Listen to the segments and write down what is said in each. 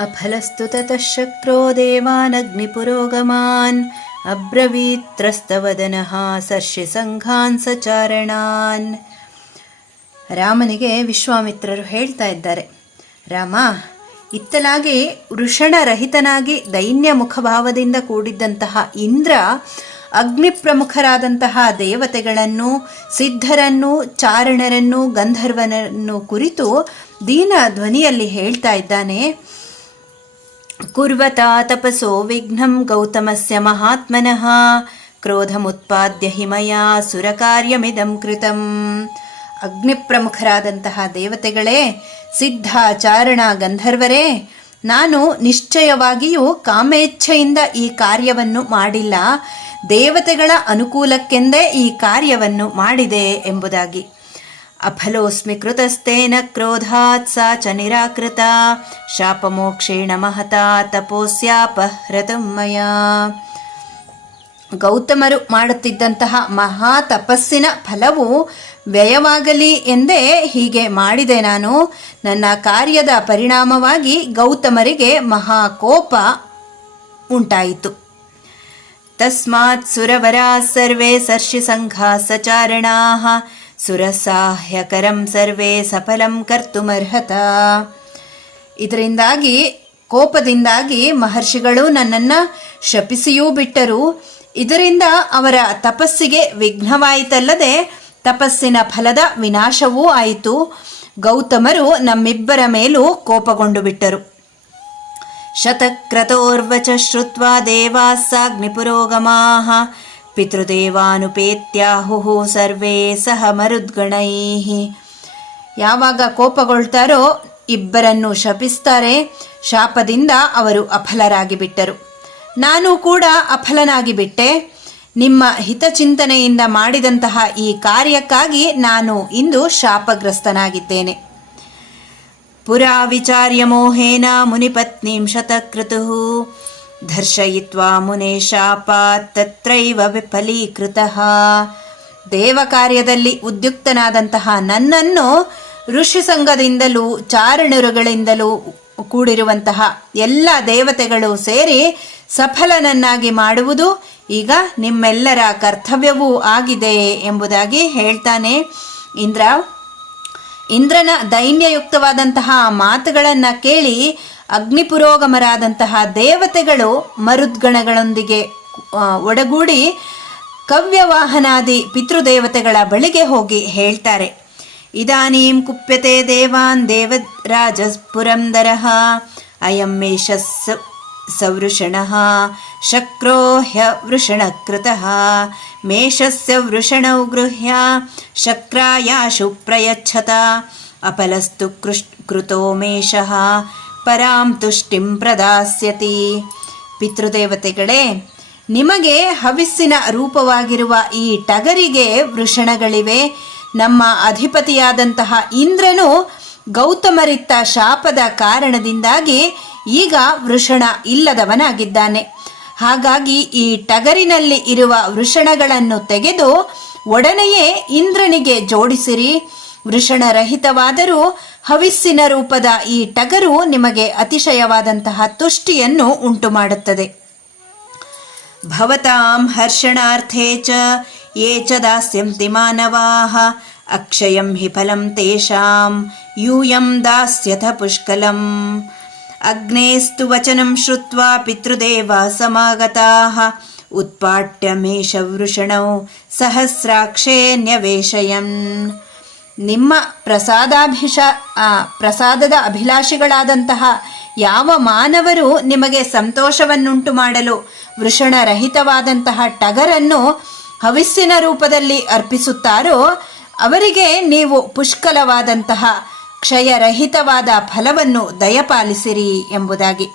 ಅಫಲಸ್ತು ತತಃ ಶಕ್ರೋ ದೇವಾನಗ್ನಿಪುರೋಗಮಾನ್ ಅಬ್ರವೀತ್ರಸ್ತವದನಃ ಸರ್ಷಿಸಂಘಾನ್ ಸಚಾರಣಾನ್. ರಾಮನಿಗೆ ವಿಶ್ವಾಮಿತ್ರರು ಹೇಳ್ತಾ ಇದ್ದಾರೆ, ರಾಮ, ಇತ್ತಲಾಗಿ ವೃಷಣರಹಿತನಾಗಿ ದೈನ್ಯ ಮುಖಭಾವದಿಂದ ಕೂಡಿದ್ದಂತಹ ಇಂದ್ರ ಅಗ್ನಿ ಪ್ರಮುಖರಾದಂತಹ ದೇವತೆಗಳನ್ನು, ಸಿದ್ಧರನ್ನು, ಚಾರಣರನ್ನು, ಗಂಧರ್ವನನ್ನು ಕುರಿತು ದೀನ ಧ್ವನಿಯಲ್ಲಿ ಹೇಳ್ತಾ ಇದ್ದಾನೆ. ಕುರ್ವತಾ ತಪಸೋ ವಿಘ್ನಂ ಗೌತಮಸ್ಯ ಮಹಾತ್ಮನಃ ಕ್ರೋಧಮುತ್ಪಾದ್ಯ ಹಿಮಯಾ ಸುರಕಾರ್ಯಮಿದಂ ಕೃತಂ. ಅಗ್ನಿ ಪ್ರಮುಖರಾದಂತಹ ದೇವತೆಗಳೇ, ಸಿದ್ಧ, ಚಾರಣ, ಗಂಧರ್ವರೇ, ನಾನು ನಿಶ್ಚಯವಾಗಿಯೂ ಕಾಮೇಚ್ಛೆಯಿಂದ ಈ ಕಾರ್ಯವನ್ನು ಮಾಡಿಲ್ಲ, ದೇವತೆಗಳ ಅನುಕೂಲಕ್ಕೆಂದೇ ಈ ಕಾರ್ಯವನ್ನು ಮಾಡಿದೆ ಎಂಬುದಾಗಿ. ಅಫಲೋಸ್ಮಿ ಕೃತಸ್ತೇನ ಕ್ರೋಧಾತ್ ಸಾ ಚ ನಿರಾಕೃತ ಶಾಪಮೋಕ್ಷೇಣ ಮಹತಾ ತಪೋಸ್ಯಾಪಹೃತಂ ಮಯಾ. ಗೌತಮರು ಮಾಡುತ್ತಿದ್ದಂತಹ ಮಹಾ ತಪಸ್ಸಿನ ಫಲವು ವ್ಯಯವಾಗಲಿ ಎಂದೇ ಹೀಗೆ ಮಾಡಿದೆ ನಾನು. ನನ್ನ ಕಾರ್ಯದ ಪರಿಣಾಮವಾಗಿ ಗೌತಮರಿಗೆ ಮಹಾಕೋಪ ಉಂಟಾಯಿತು. ತಸ್ಮಾತ್ ಸುರವರಾ ಸರ್ವೇ ಸರ್ಷಿಸಂಘಾ ಸಚಾರಣಾಃ ಸುರಸಾಹ್ಯಕರಂ ಸರ್ವೇ ಸಫಲಂ ಕರ್ತುಮರ್ಹತ. ಇದರಿಂದಾಗಿ, ಕೋಪದಿಂದಾಗಿ ಮಹರ್ಷಿಗಳು ನನ್ನನ್ನು ಶಪಿಸಿಯೂ ಬಿಟ್ಟರು. ಇದರಿಂದ ಅವರ ತಪಸ್ಸಿಗೆ ವಿಘ್ನವಾಯಿತಲ್ಲದೆ ತಪಸ್ಸಿನ ಫಲದ ವಿನಾಶವೂ ಆಯಿತು. ಗೌತಮರು ನಮ್ಮಿಬ್ಬರ ಮೇಲೂ ಕೋಪಗೊಂಡು ಬಿಟ್ಟರು. ಶತಕ್ರತೋರ್ವಚ ಶ್ರುತ್ವಾ ದೇವಾಸ್ಸಾಗ್ನಿಪುರೋಗಮಾಃ ಪಿತೃದೇವಾನುಪೇತ್ಯಾಹುಃ ಸರ್ವೇ ಸಹ ಮರುದ್ಗಣೈಃ. ಯಾವಾಗ ಕೋಪಗೊಳ್ತಾರೋ ಇಬ್ಬರನ್ನು ಶಪಿಸ್ತಾರೆ. ಶಾಪದಿಂದ ಅವರು ಅಫಲರಾಗಿ ಬಿಟ್ಟರು. ನಾನು ಕೂಡ ಅಫಲನಾಗಿ ಬಿಟ್ಟೆ. ನಿಮ್ಮ ಹಿತಚಿಂತನೆಯಿಂದ ಮಾಡಿದಂತಹ ಈ ಕಾರ್ಯಕ್ಕಾಗಿ ನಾನು ಇಂದು ಶಾಪಗ್ರಸ್ತನಾಗಿದ್ದೇನೆ. ಪುರಾ ವಿಚಾರ್ಯ ಮೋಹೇನ ಮುನಿಪತ್ನೀಂ ಶತಕ್ರತುಃ ದರ್ಶಯಿತ್ವಾ ಮುನೇ ಶಾಪಾತ್ ತತ್ರೈವ ವಿಫಲೀಕೃತಃ. ದೇವ ಕಾರ್ಯದಲ್ಲಿ ಉದ್ಯುಕ್ತನಾದಂತಹ ನನ್ನನ್ನು ಋಷಿ ಸಂಘದಿಂದಲೂ ಚಾರಣರುಗಳಿಂದಲೂ ಕೂಡಿರುವಂತಹ ಎಲ್ಲ ದೇವತೆಗಳು ಸೇರಿ ಸಫಲನನ್ನಾಗಿ ಮಾಡುವುದು ಈಗ ನಿಮ್ಮೆಲ್ಲರ ಕರ್ತವ್ಯವೂ ಆಗಿದೆ ಎಂಬುದಾಗಿ ಹೇಳ್ತಾನೆ ಇಂದ್ರ. ಇಂದ್ರನ ದೈನ್ಯಯುಕ್ತವಾದಂತಹ ಮಾತುಗಳನ್ನು ಕೇಳಿ ಅಗ್ನಿಪುರೋಗಮರಾದಂತಹ ದೇವತೆಗಳು ಮರುದ್ಗಣಗಳೊಂದಿಗೆ ಒಡಗೂಡಿ ಕವ್ಯವಾಹನಾದಿ ಪಿತೃದೇವತೆಗಳ ಬಳಿಗೆ ಹೋಗಿ ಹೇಳ್ತಾರೆ, ಇದಾನೀಂ ಕುಪ್ಯತೆ ದೇವಾನ್ ದೇವರಾಜ ಪುರಂದರಃ ಅಯಂ ಮೇಷ ಸವೃಷಣಃ ಶಕ್ರೋ ಹ್ಯವೃಷಣಕೃತಃ ಮೇಷಸ್ಯ ವೃಷಣೌ ಗೃಹ್ಯ ಶಕ್ರಾಯಾಶು ಪ್ರಯಚ್ಛತ ಅಫಲಸ್ತು ಕೃತೋ ಮೇಷಃ ಪರಾಂ ತುಷ್ಟಿಂ ಪ್ರದಾಸ್ಯತಿ. ಪಿತೃದೇವತೆಗಳೇ, ನಿಮಗೆ ಹವಿಸ್ಸಿನ ರೂಪವಾಗಿರುವ ಈ ಟಗರಿಗೆ ವೃಷಣಗಳಿವೆ. ನಮ್ಮ ಅಧಿಪತಿಯಾದಂತಹ ಇಂದ್ರನು ಗೌತಮರಿತ್ತ ಶಾಪದ ಕಾರಣದಿಂದಾಗಿ ಈಗ ವೃಷಣ ಇಲ್ಲದವನಾಗಿದ್ದಾನೆ. ಹಾಗಾಗಿ ಈ ಟಗರಿನಲ್ಲಿ ಇರುವ ವೃಷಣಗಳನ್ನು ತೆಗೆದು ಒಡನೆಯೇ ಇಂದ್ರನಿಗೆ ಜೋಡಿಸಿರಿ. ವೃಷಣರಹಿತವಾದರೂ ಹವಿಸ್ಸಿನ ರೂಪದ ಈ ಟಗರು ನಿಮಗೆ ಅತಿಶಯವಾದಂತಹ ತುಷ್ಟಿಯನ್ನು ಉಂಟು ಮಾಡುತ್ತದೆ. ಭವತಾಂ ಹರ್ಷಣಾರ್ಥೇ ಚ ಯೇ ಚ ದಾಸ್ಯಂತಿ ಮಾನವಾಃ ಅಕ್ಷಯಂ ಹಿ ಫಲಂ ತೇಷಾಂ ಯೂಯಂ ದಾಸ್ಯಥ ಪುಷ್ಕಲಂ. ಅಗ್ನೇಸ್ತು ವಚನಂ ಶ್ರುತ್ವಾ ಪಿತೃದೇವಾ ಸಮಾಗತಾಃ ಉತ್ಪಾಟ್ಯ ಮೇಷವೃಷಣೌ ಸಹಸ್ರಾಕ್ಷೇ ನ್ಯವೇಶಯನ್. ನಿಮ್ಮ ಪ್ರಸಾದದ ಅಭಿಲಾಷಿಗಳಾದಂತಹ ಯಾವ ಮಾನವರು ನಿಮಗೆ ಸಂತೋಷವನ್ನುಂಟು ಮಾಡಲು ವೃಷಣರಹಿತವಾದಂತಹ ಟಗರನ್ನು ಹವಿಸ್ಸಿನ ರೂಪದಲ್ಲಿ ಅರ್ಪಿಸುತ್ತಾರೋ ಅವರಿಗೆ ನೀವು ಪುಷ್ಕಲವಾದಂತಹ ಕ್ಷಯರಹಿತವಾದ ಫಲವನ್ನು ದಯಪಾಲಿಸಿರಿ ಎಂಬುದಾಗಿ.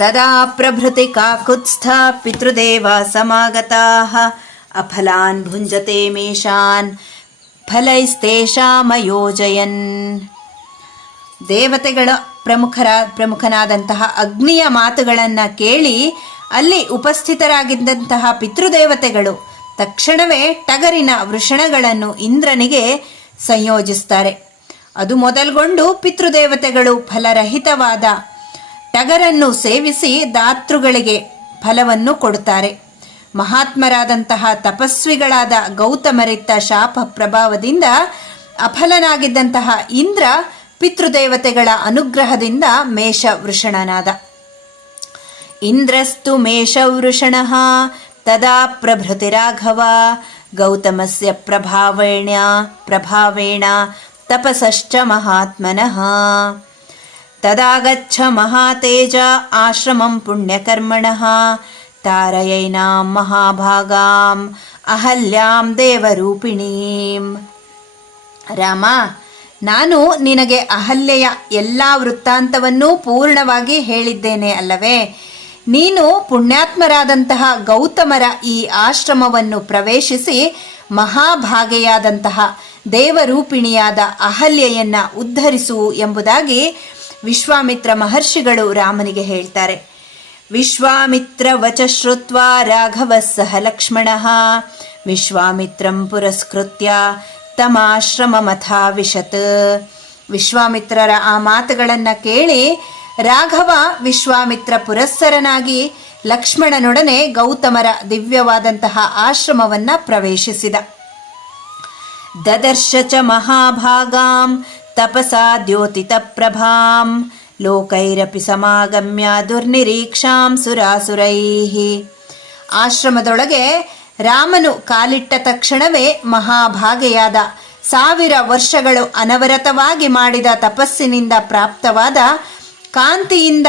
ತದಾ ಪ್ರಭೃತಿ ಕಾಕುತ್ಸ್ಥ ಪಿತೃದೇವ ಸಮಾಗತಾಃ ಅಫಲಾನ್ ಭುಂಜತೆ ಮೇಷಾನ್ ಫಲೈಸ್ತೇಷಾಮಯೋಜಯನ್. ದೇವತೆಗಳ ಪ್ರಮುಖನಾದಂತಹ ಅಗ್ನಿಯ ಮಾತುಗಳನ್ನು ಕೇಳಿ ಅಲ್ಲಿ ಉಪಸ್ಥಿತರಾಗಿದ್ದಂತಹ ಪಿತೃದೇವತೆಗಳು ತಕ್ಷಣವೇ ಟಗರಿನ ವೃಷಣಗಳನ್ನು ಇಂದ್ರನಿಗೆ ಸಂಯೋಜಿಸ್ತಾರೆ. ಅದು ಮೊದಲ್ಗೊಂಡು ಪಿತೃದೇವತೆಗಳು ಫಲರಹಿತವಾದ ಟಗರನ್ನು ಸೇವಿಸಿ ದಾತೃಗಳಿಗೆ ಫಲವನ್ನು ಕೊಡುತ್ತಾರೆ. ಮಹಾತ್ಮರಾದಂತಹ ತಪಸ್ವಿಗಳಾದ ಗೌತಮರಿತ್ತ ಶಾಪ ಪ್ರಭಾವದಿಂದ ಅಫಲನಾಗಿದ್ದಂತಹ ಇಂದ್ರ ಪಿತೃದೇವತೆಗಳ ಅನುಗ್ರಹದಿಂದ ಮೇಷವೃಷಣನಾದ. ಇಂದ್ರಸ್ತು ಮೇಷವೃಷಣಃ ತದಾ ಪ್ರಭೃತಿ ರಾಘವ ಗೌತಮಸ್ಯ ಪ್ರಭಾವೇಣ ತಪಸಶ್ಚ ಮಹಾತ್ಮನಃ ತದಾ ಗಚ್ಚ ಮಹಾತೇಜ ಆಶ್ರಮಂ ಪುಣ್ಯಕರ್ಮಣಃ ತಾರಯೈನಾಂ ಮಹಾಭಾಗಾಂ ಅಹಲ್ಯಾಂ ದೇವರೂಪಿಣೀಂ. ರಾಮ, ನಾನು ನಿನಗೆ ಅಹಲ್ಯೆಯ ಎಲ್ಲ ವೃತ್ತಾಂತವನ್ನೂ ಪೂರ್ಣವಾಗಿ ಹೇಳಿದ್ದೇನೆ ಅಲ್ಲವೇ? ನೀನು ಪುಣ್ಯಾತ್ಮರಾದಂತಹ ಗೌತಮರ ಈ ಆಶ್ರಮವನ್ನು ಪ್ರವೇಶಿಸಿ ಮಹಾಭಾಗೆಯಾದಂತಹ ದೇವರೂಪಿಣಿಯಾದ ಅಹಲ್ಯೆಯನ್ನ ಉದ್ಧರಿಸು ಎಂಬುದಾಗಿ ವಿಶ್ವಾಮಿತ್ರ ಮಹರ್ಷಿಗಳು ರಾಮನಿಗೆ ಹೇಳ್ತಾರೆ. ವಿಶ್ವಾಮಿತ್ರ ವಚ ಶ್ರುತ್ವಾ ರಾಘವಃ ಸಹ ಲಕ್ಷ್ಮಣಃ ವಿಶ್ವಾಮಿತ್ರಂ ಪುರಸ್ಕೃತ್ಯ ತಮಾಶ್ರಮಮಥಾವಿಶತ್. ವಿಶ್ವಾಮಿತ್ರರ ಆ ಮಾತುಗಳನ್ನು ಕೇಳಿ ರಾಘವ ವಿಶ್ವಾಮಿತ್ರ ಪುರಸ್ಸರನಾಗಿ ಲಕ್ಷ್ಮಣನೊಡನೆ ಗೌತಮರ ದಿವ್ಯವಾದಂತಹ ಆಶ್ರಮವನ್ನು ಪ್ರವೇಶಿಸಿದ. ದದರ್ಶ ಚ ಮಹಾಭಾಗಾಂ ತಪಸಾ ದ್ಯೋತಿತ ಪ್ರಭಾಂ ಲೋಕೈರಪಿ ಸಮಾಗಮ್ಯ ದುರ್ನಿರೀಕ್ಷಾಂ ಸುರಾಸುರೈಃ. ಆಶ್ರಮದೊಳಗೆ ರಾಮನು ಕಾಲಿಟ್ಟ ತಕ್ಷಣವೇ ಮಹಾಭಾಗೆಯಾದ 1000 ವರ್ಷಗಳು ಅನವರತವಾಗಿ ಮಾಡಿದ ತಪಸ್ಸಿನಿಂದ ಪ್ರಾಪ್ತವಾದ ಕಾಂತಿಯಿಂದ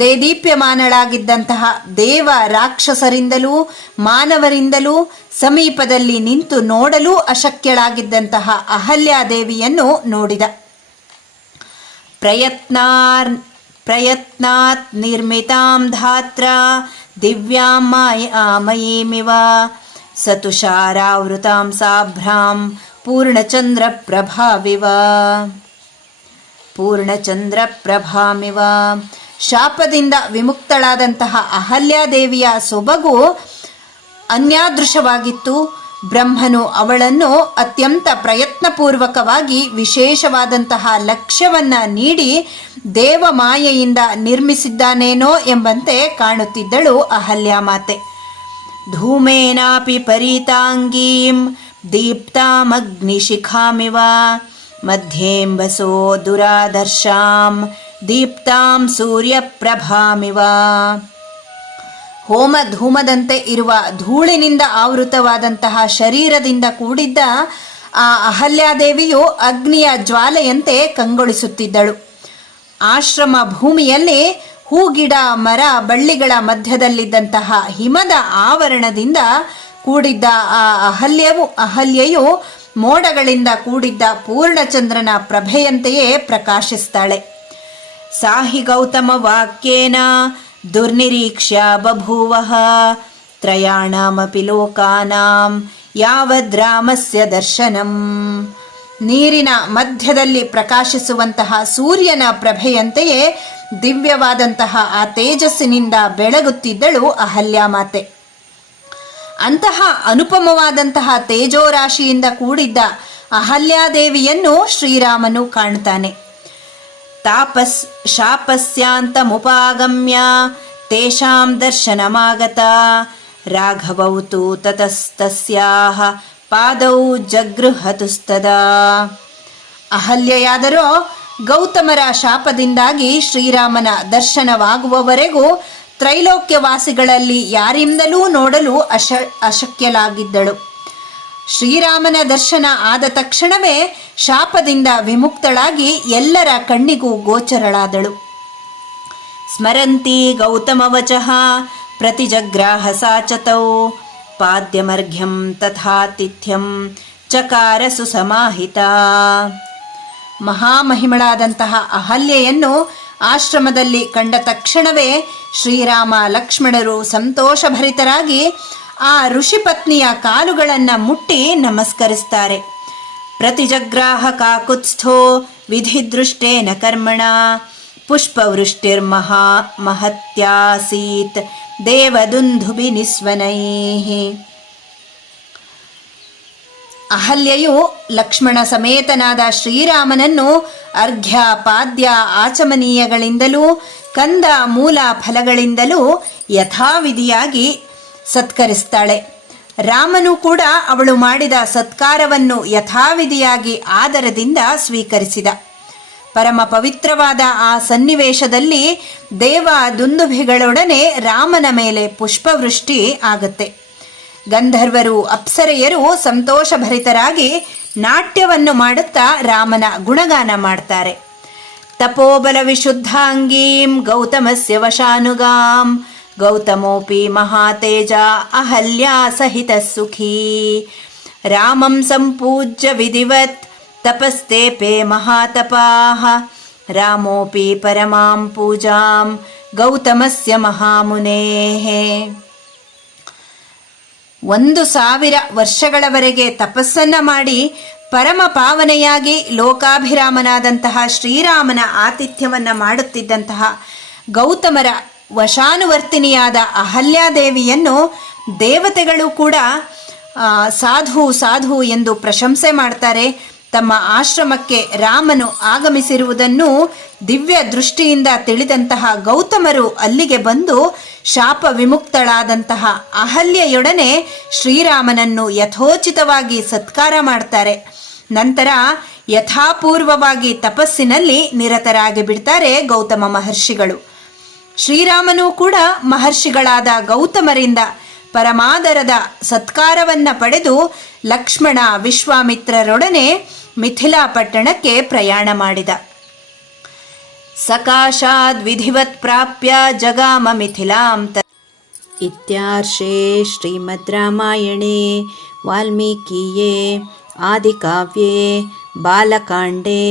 ದೇದೀಪ್ಯಮಾನಳಾಗಿದ್ದಂತಹ ದೇವ ರಾಕ್ಷಸರಿಂದಲೂ ಮಾನವರಿಂದಲೂ ಸಮೀಪದಲ್ಲಿ ನಿಂತು ನೋಡಲೂ ಅಶಕ್ಯಳಾಗಿದ್ದಂತಹ ಅಹಲ್ಯಾದೇವಿಯನ್ನು ನೋಡಿದ. ಪ್ರಯತ್ನಾತ್ ನಿರ್ಮಿತಾಂ ಧಾತ್ರ ದಿವ್ಯಾಂ ಮಾಯಾಮಯೀಮಿವ ಸತುಷಾರಾವೃತಾಂ ಸಾಭ್ರಾಂ ಪೂರ್ಣಚಂದ್ರ ಪ್ರಭಾಮಿವ. ಶಾಪದಿಂದ ವಿಮುಕ್ತಳಾದಂತಹ ಅಹಲ್ಯಾದೇವಿಯ ಸೊಬಗು ಅನ್ಯಾದೃಶವಾಗಿತ್ತು. ಬ್ರಹ್ಮನು ಅವಳನ್ನು ಅತ್ಯಂತ ಪ್ರಯತ್ನಪೂರ್ವಕವಾಗಿ ವಿಶೇಷವಾದಂತಹ ಲಕ್ಷ್ಯವನ್ನ ನೀಡಿ ದೇವಮಾಯೆಯಿಂದ ನಿರ್ಮಿಸಿದ್ದಾನೇನೋ ಎಂಬಂತೆ ಕಾಣುತ್ತಿದ್ದಳು ಅಹಲ್ಯಾಮಾತೆ. ಧೂಮೇನಾಪಿ ಪರೀತಾಂಗೀಂ ದೀಪ್ತಾಮಗ್ನಿಶಿಖಾಮಿವ ಮಧ್ಯೇಂಬಸೋ ದುರಾದರ್ಶಾಂ ದೀಪ್ತಾಂ ಸೂರ್ಯಪ್ರಭಾಮಿವ. ಹೋಮ ಧೂಮದಂತೆ ಇರುವ ಧೂಳಿನಿಂದ ಆವೃತವಾದಂತಹ ಶರೀರದಿಂದ ಕೂಡಿದ್ದ ಆ ಅಹಲ್ಯಾದೇವಿಯು ಅಗ್ನಿಯ ಜ್ವಾಲೆಯಂತೆ ಕಂಗೊಳಿಸುತ್ತಿದ್ದಳು. ಆಶ್ರಮ ಭೂಮಿಯಲ್ಲಿ ಹೂಗಿಡ ಮರ ಬಳ್ಳಿಗಳ ಮಧ್ಯದಲ್ಲಿದ್ದಂತಹ ಹಿಮದ ಆವರಣದಿಂದ ಕೂಡಿದ್ದ ಆ ಅಹಲ್ಯೆಯು ಮೋಡಗಳಿಂದ ಕೂಡಿದ್ದ ಪೂರ್ಣಚಂದ್ರನ ಪ್ರಭೆಯಂತೆಯೇ ಪ್ರಕಾಶಿಸ್ತಾಳೆ. ಸಾಹಿ ಗೌತಮ ವಾಕ್ಯೇನ ದುರ್ನಿರೀಕ್ಷ್ಯ ಬಭೂವಃ ತ್ರಯಾಣಮಪಿ ಲೋಕಾನಾಂ ಯಾವದ್ರಾಮಸ್ಯ ದರ್ಶನಂ. ನೀರಿನ ಮಧ್ಯದಲ್ಲಿ ಪ್ರಕಾಶಿಸುವಂತಹ ಸೂರ್ಯನ ಪ್ರಭೆಯಂತೆಯೇ ದಿವ್ಯವಾದಂತಹ ಆ ತೇಜಸ್ಸಿನಿಂದ ಬೆಳಗುತ್ತಿದ್ದಳು ಅಹಲ್ಯಾಮಾತೆ. ಅಂತಹ ಅನುಪಮವಾದಂತಹ ತೇಜೋರಾಶಿಯಿಂದ ಕೂಡಿದ್ದ ಅಹಲ್ಯಾದೇವಿಯನ್ನು ಶ್ರೀರಾಮನು ಕಾಣ್ತಾನೆ. ಶಾಪಸ್ಯಾಂತಮುಪಾಗಮ್ಯ ತೇಷಾಂ ದರ್ಶನಮಾಗತ ರಾಘವೌ ತು ತತಸ್ತಸ್ಯಾಹ ಪಾದೌ ಜಗೃಹತುಸ್ತದಾ. ಅಹಲ್ಯೆಯಾದರೋ ಗೌತಮರ ಶಾಪದಿಂದಾಗಿ ಶ್ರೀರಾಮನ ದರ್ಶನವಾಗುವವರೆಗೂ ತ್ರೈಲೋಕ್ಯವಾಸಿಗಳಲ್ಲಿ ಯಾರಿಂದಲೂ ನೋಡಲು ಅಶಕ್ಯಲಾಗಿದ್ದಳು. ಶ್ರೀರಾಮನ ದರ್ಶನ ಆದ ತಕ್ಷಣವೇ ಶಾಪದಿಂದ ವಿಮುಕ್ತಳಾಗಿ ಎಲ್ಲರ ಕಣ್ಣಿಗೂ ಗೋಚರಳಾದಳು. ಸ್ಮರಂತಿ ಗೌತಮವಚಃ ಪ್ರತಿಜಗ್ರಾಹ ಸಾಚತೌ ಪಾದ್ಯಮರ್ಘ್ಯಂ ತಥಾತಿಥ್ಯಂ ಚಕಾರ ಸುಸಮಾಹಿತ. ಮಹಾಮಹಿಮಳಾದಂತಹ ಅಹಲ್ಯೆಯನ್ನು ಆಶ್ರಮದಲ್ಲಿ ಕಂಡ ತಕ್ಷಣವೇ ಶ್ರೀರಾಮ ಲಕ್ಷ್ಮಣರು ಸಂತೋಷಭರಿತರಾಗಿ ಆ ಋಷಿಪತ್ನಿಯ ಕಾಲುಗಳನ್ನು ಮುಟ್ಟಿ ನಮಸ್ಕರಿಸ್ತಾರೆ. ಪ್ರತಿಜಗ್ರಾಹ ಕಾಕುತ್ಸ್ಥೋ ವಿಧಿದೃಷ್ಟೇನ ಕರ್ಮಣ ಪುಷ್ಪವೃಷ್ಟಿರ್ಮಹತ್ಯಾಸೀತ್ ದೇವದುಂದುಭಿ ನಿಸ್ವನೈಃ. ಅಹಲ್ಯೆಯು ಲಕ್ಷ್ಮಣ ಸಮೇತನಾದ ಶ್ರೀರಾಮನನ್ನು ಅರ್ಘ್ಯ ಪಾದ್ಯ ಆಚಮನೀಯಗಳಿಂದಲೂ ಕಂದ ಮೂಲ ಫಲಗಳಿಂದಲೂ ಯಥಾವಿಧಿಯಾಗಿ ಸತ್ಕರಿಸ್ತಾಳೆ. ರಾಮನು ಕೂಡ ಅವಳು ಮಾಡಿದ ಸತ್ಕಾರವನ್ನು ಯಥಾವಿಧಿಯಾಗಿ ಆದರದಿಂದ ಸ್ವೀಕರಿಸಿದ. ಪರಮ ಪವಿತ್ರವಾದ ಆ ಸನ್ನಿವೇಶದಲ್ಲಿ ದೇವ ದುಂದುಭಿಗಳೊಡನೆ ರಾಮನ ಮೇಲೆ ಪುಷ್ಪವೃಷ್ಟಿ ಆಗುತ್ತೆ. ಗಂಧರ್ವರು ಅಪ್ಸರೆಯರು ಸಂತೋಷಭರಿತರಾಗಿ ನಾಟ್ಯವನ್ನು ಮಾಡುತ್ತಾ ರಾಮನ ಗುಣಗಾನ ಮಾಡ್ತಾರೆ. ತಪೋಬಲ ವಿಶುದ್ಧಾಂಗೀಂ ಗೌತಮಸ್ಯ ವಶಾನುಗಾಂ ಗೌತಮೋಪಿ ಮಹಾತೇಜ ಅಹಲ್ಯಾ ಸಹಿತ ಸುಖೀ ರಾಮಂ ಸಂಪೂಜ್ಯ ವಿಧಿವತ್ ತಪಸ್ತೇಪೆ ಮಹಾತಪಾಃ ರಾಮೋಪಿ ಪರಮಾಂ ಪೂಜಾಂ ಗೌತಮಸ್ಯ ಮಹಾಮುನೇಃ. 1000 ವರ್ಷಗಳವರೆಗೆ ತಪಸ್ಸನ್ನ ಮಾಡಿ ಪರಮ ಪಾವನೆಯಾಗಿ ಲೋಕಾಭಿರಾಮನಾದಂತಹ ಶ್ರೀರಾಮನ ಆತಿಥ್ಯವನ್ನು ಮಾಡುತ್ತಿದ್ದಂತಹ ಗೌತಮರ ವಶಾನುವರ್ತಿನಿಯಾದ ಅಹಲ್ಯಾದೇವಿಯನ್ನು ದೇವತೆಗಳು ಕೂಡ ಸಾಧು ಸಾಧು ಎಂದು ಪ್ರಶಂಸೆ ಮಾಡ್ತಾರೆ. ತಮ್ಮ ಆಶ್ರಮಕ್ಕೆ ರಾಮನು ಆಗಮಿಸಿರುವುದನ್ನು ದಿವ್ಯ ದೃಷ್ಟಿಯಿಂದ ತಿಳಿದಂತಹ ಗೌತಮರು ಅಲ್ಲಿಗೆ ಬಂದು ಶಾಪ ವಿಮುಕ್ತಳಾದಂತಹ ಅಹಲ್ಯೆಯೊಡನೆ ಶ್ರೀರಾಮನನ್ನು ಯಥೋಚಿತವಾಗಿ ಸತ್ಕಾರ ಮಾಡ್ತಾರೆ. ನಂತರ ಯಥಾಪೂರ್ವವಾಗಿ ತಪಸ್ಸಿನಲ್ಲಿ ನಿರತರಾಗಿ ಬಿಡ್ತಾರೆ ಗೌತಮ ಮಹರ್ಷಿಗಳು. ಶ್ರೀರಾಮನೂ ಕೂಡ ಮಹರ್ಷಿಗಳಾದ ಗೌತಮರಿಂದ ಪರಮಾದರದ ಸತ್ಕಾರವನ್ನ ಪಡೆದು ಲಕ್ಷ್ಮಣ ವಿಶ್ವಾಮಿತ್ರರೊಡನೆ ಮಿಥಿಲಾ ಪಟ್ಟಣಕ್ಕೆ ಪ್ರಯಾಣ ಮಾಡಿದ. ಸಕಾಶಾದ್ ವಿಧಿವತ್ ಪ್ರಾಪ್ಯ ಜಗಾಮ ಮಿಥಿಲಾಂ. ಇತ್ಯಾರ್ಷೇ ಶ್ರೀಮದ್ ರಾಮಾಯಣೇ ವಾಲ್ಮೀಕಿಯೇ ಆದಿಕಾವ್ಯೇ ಬಾಲಕಾಂಡೇ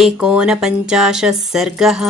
49 ಸರ್ಗಃ.